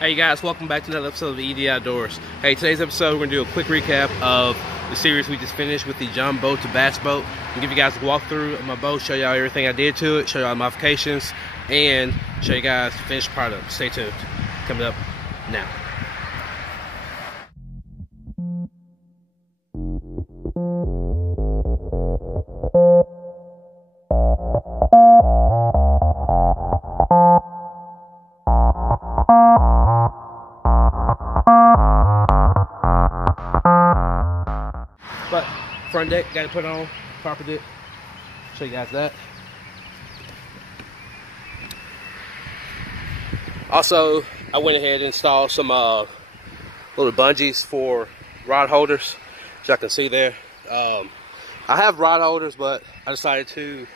Hey guys, welcome back to another episode of the ED Outdoors. Hey, today's episode we're going to do a quick recap of the series we just finished with the John boat to bass boat. And give you guys a walkthrough of my boat, show y'all everything I did to it, show y'all the modifications, and show you guys the finished product. Stay tuned. Coming up now. But front deck, got to put on, proper deck. Show you guys that. Also, I went ahead and installed some little bungees for rod holders, as y'all can see there. I have rod holders, but I decided to,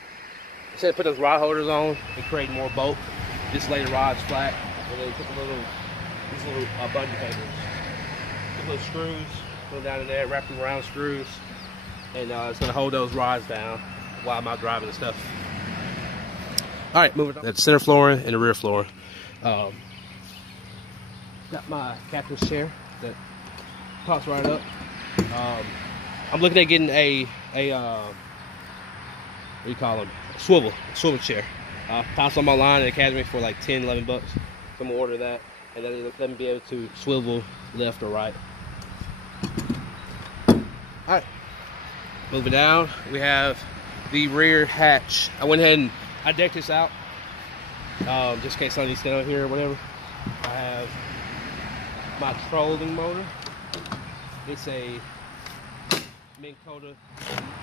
instead of put those rod holders on and create more bulk, just lay the rods flat and then put these little bungee cables. Put little screws, go down in there, wrap them around screws, and it's gonna hold those rods down while I'm out driving and stuff. All right, moving on. That's center flooring and the rear flooring. Got my captain's chair that pops right up. I'm looking at getting a what do you call them? A swivel chair. Found some online at Academy for like 10, 11 bucks. So I'm gonna order that, and then let me be able to swivel left or right. All right, moving down, we have the rear hatch. I went ahead and I decked this out, just in case somebody stand out here or whatever. I have my trolling motor. It's a Minn Kota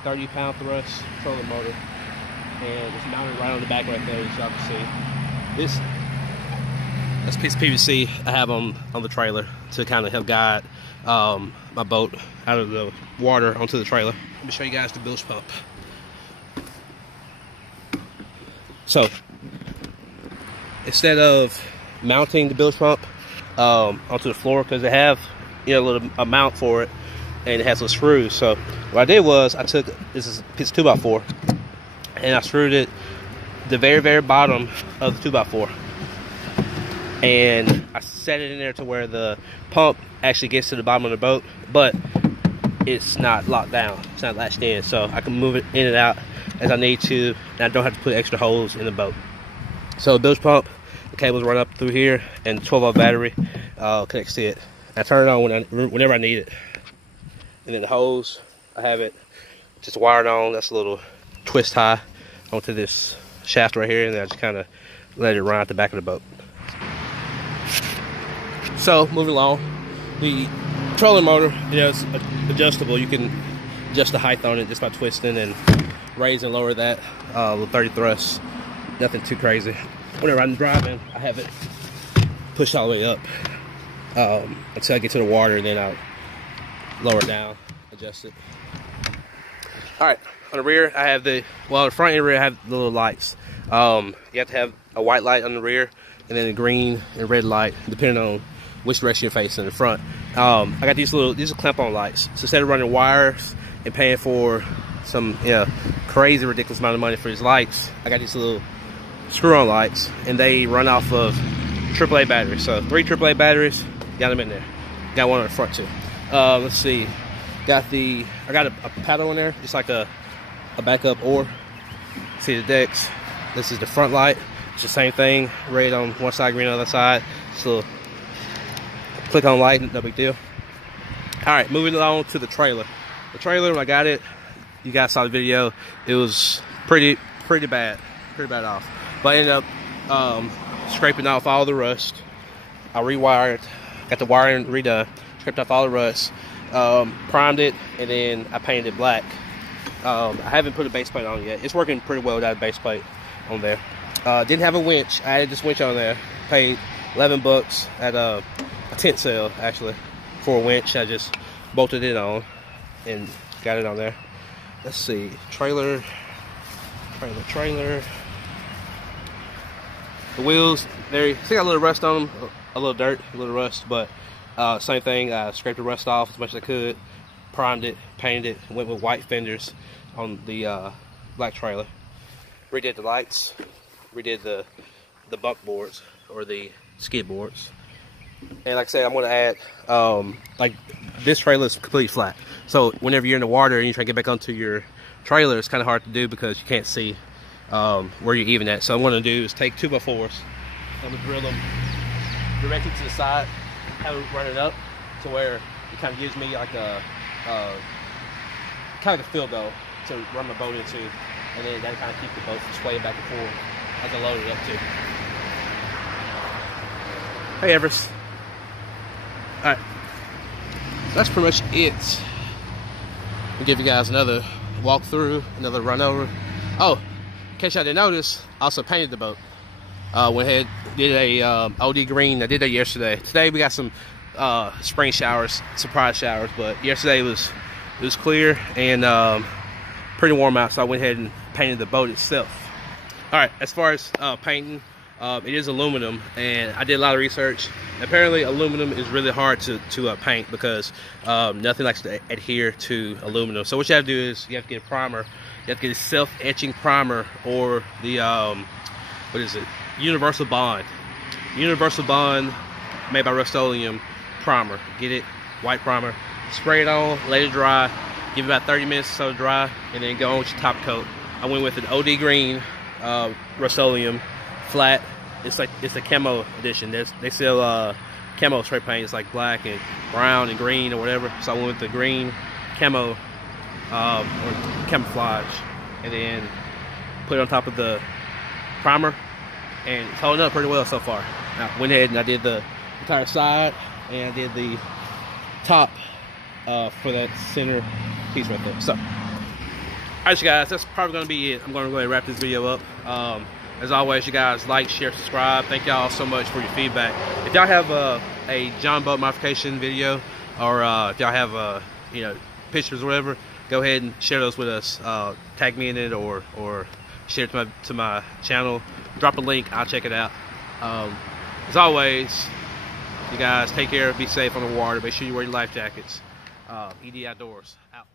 30-pound thrust trolling motor, and it's mounted right on the back right there, as y'all can see. That's a piece of PVC I have on the trailer to kind of help guide my boat out of the water onto the trailer. Let me show you guys the bilge pump. So instead of mounting the bilge pump onto the floor, because they have a little mount for it and it has little screws, so what I did was I took this is a piece of 2x4 and I screwed it the very bottom of the 2x4, and I set it in there to where the pump actually gets to the bottom of the boat, but it's not locked down, it's not latched in, so I can move it in and out as I need to, and I don't have to put extra holes in the boat. So the bilge pump, the cables run up through here, and the 12-volt battery connects to it. I turn it on whenever I need it. And then the hose, I have it just wired on. That's a little twist tie onto this shaft right here, and then I just kind of let it run out the back of the boat. So moving along, the trolling motor, it's adjustable. You can adjust the height on it just by twisting and raise and lower that with 30 thrusts. Nothing too crazy. Whenever I'm driving, I have it pushed all the way up until I get to the water, and then I'll lower it down, adjust it. All right, on the rear, I have the front and rear, I have the little lights. You have to have a white light on the rear, and then a green and red light, depending on which direction you're facing in the front. I got these are clamp-on lights. So instead of running wires and paying for some crazy ridiculous amount of money for these lights, I got these little screw-on lights, and they run off of AAA batteries. So 3 AAA batteries, got them in there. Got one on the front too. Let's see. I got a paddle in there, just like a backup oar. See the decks. This is the front light. It's the same thing. Red on one side, green on the other side. So click on light, no big deal. All right, moving along to the trailer. The trailer, when I got it, you guys saw the video. It was pretty bad off. But I ended up scraping off all the rust. I rewired, got the wiring redone, scraped off all the rust, primed it, and then I painted it black. I haven't put a base plate on it yet. It's working pretty well without a base plate on there. Didn't have a winch. I added this winch on there. Paid 11 bucks at a tent sale, actually, for a winch. I just bolted it on and got it on there. Let's see, trailer. The wheels, they still got a little rust on them, a little dirt, a little rust, but same thing. I scraped the rust off as much as I could, primed it, painted it, went with white fenders on the black trailer. Redid the lights, redid the buck boards or the skid boards, And like I said, I'm going to add, like this trailer is completely flat. So whenever you're in the water and you try to get back onto your trailer, it's kind of hard to do because you can't see where you're even at. So what I'm going to do is take 2x4s. I'm going to drill them directly to the side, have it run it up to where it kind of gives me like a kind of like a field goal to run my boat into, and then that kind of keeps the boat from swaying back and forth as I load it up too. Hey Everest. Alright, so that's pretty much it. I'll give you guys another walkthrough, another run over. Oh, in case y'all didn't notice, I also painted the boat. Went ahead, did a OD green. I did that yesterday. Today we got some spring showers, surprise showers, but yesterday it was clear and pretty warm out, so I went ahead and painted the boat itself. Alright, as far as painting, it is aluminum, and I did a lot of research. Apparently aluminum is really hard to paint because nothing likes to adhere to aluminum. So what you have to do is you have to get a primer. You have to get a self-etching primer, or the what is it, Universal Bond made by Rust-Oleum primer. Get it, white primer, spray it on, let it dry, give it about 30 minutes or so to dry, and then go on with your top coat. I went with an OD green Rust-Oleum flat. It's a camo edition. They sell camo spray paint. It's like black and brown and green or whatever. So I went with the green camo or camouflage, and then put it on top of the primer, and it's holding up pretty well so far. I went ahead and I did the entire side, and I did the top for that center piece right there. So, alright, you guys, that's probably going to be it. I'm going to go ahead and wrap this video up. As always, you guys like, share, subscribe. Thank y'all so much for your feedback. If y'all have a John boat modification video, or if y'all have you know, pictures or whatever, go ahead and share those with us. Tag me in it, or share it to my channel. Drop a link, I'll check it out. As always, you guys take care, be safe on the water. Make sure you wear your life jackets. ED Outdoors out.